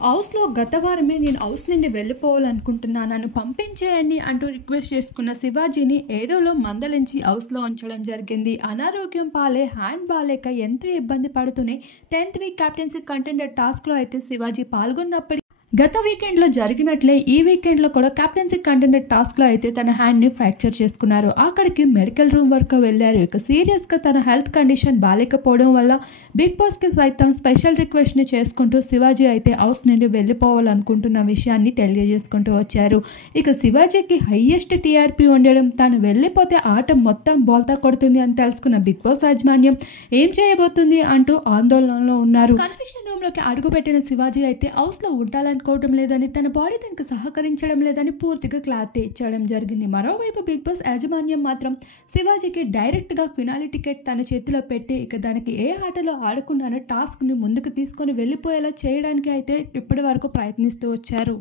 హౌస్‌లో గత వారమే నేను హౌస్ నుండి వెళ్ళిపోవాలనుకుంటున్నాను. నన్ను పంపించేయండి అంటూ రిక్వెస్ట్ చేసుకున్న శివాజీని ఏదోలో మందలించి హౌస్‌లో ఉంచడం జరిగింది. అనారోగ్యం పాలై హ్యాండ్ బాలేక ఎంతో ఇబ్బంది పడుతూనే 10th వీక్ కెప్టెన్సీ కంటెండర్ టాస్క్‌లో అయితే శివాజీ పాల్గొన్నప్పటికీ గత వీకెండ్‌లో జరిగినట్లే ఈ వీకెండ్‌లో కూడా కెప్టెన్సీ కంటెండర్ టాస్క్‌లో అయితే తన హ్యాండ్‌ని ఫ్రాక్చర్ చేసుకున్నారు. అక్కడికి మెడికల్ రూమ్ వరకు వెళ్లారు. ఇక సీరియస్‌గా తన హెల్త్ కండిషన్ బాలేకపోవడం వల్ల బిగ్ బాస్‌కి సైతం స్పెషల్ రిక్వెస్ట్‌ని చేసుకుంటూ శివాజీ అయితే హౌస్ నుండి వెళ్ళిపోవాలనుకుంటున్న విషయాన్ని తెలియజేసుకుంటూ వచ్చారు. ఇక శివాజీకి హైయెస్ట్ టీఆర్పీ ఉండడం, తాను వెళ్ళిపోతే ఆట మొత్తం బోల్తా కొడుతుంది అని తెలుసుకున్న బిగ్ బాస్ యాజమాన్యం ఏం చేయబోతుంది అంటూ ఆందోళనలో ఉన్నారు. కన్ఫెషన్ రూమ్‌లోకి అడుగుపెట్టిన శివాజీ అయితే హౌస్‌లో ఉండాలనుకోవడం లేదని, తన బాడీ తనకు సహకరించడం లేదని పూర్తిగా క్లారిటీ ఇచ్చడం జరిగింది. మరోవైపు బిగ్ బాస్ యాజమాన్యం మాత్రం శివాజీకి డైరెక్ట్‌గా ఫినాలి టికెట్ తన చేతిలో పెట్టి ఇక దానికి ఏ ఆటలో ఆడకుండానే టాస్క్‌ని ముందుకు తీసుకొని వెళ్ళిపోయేలా చేయడానికి అయితే ఇప్పటి వరకు ప్రయత్నిస్తూ వచ్చారు.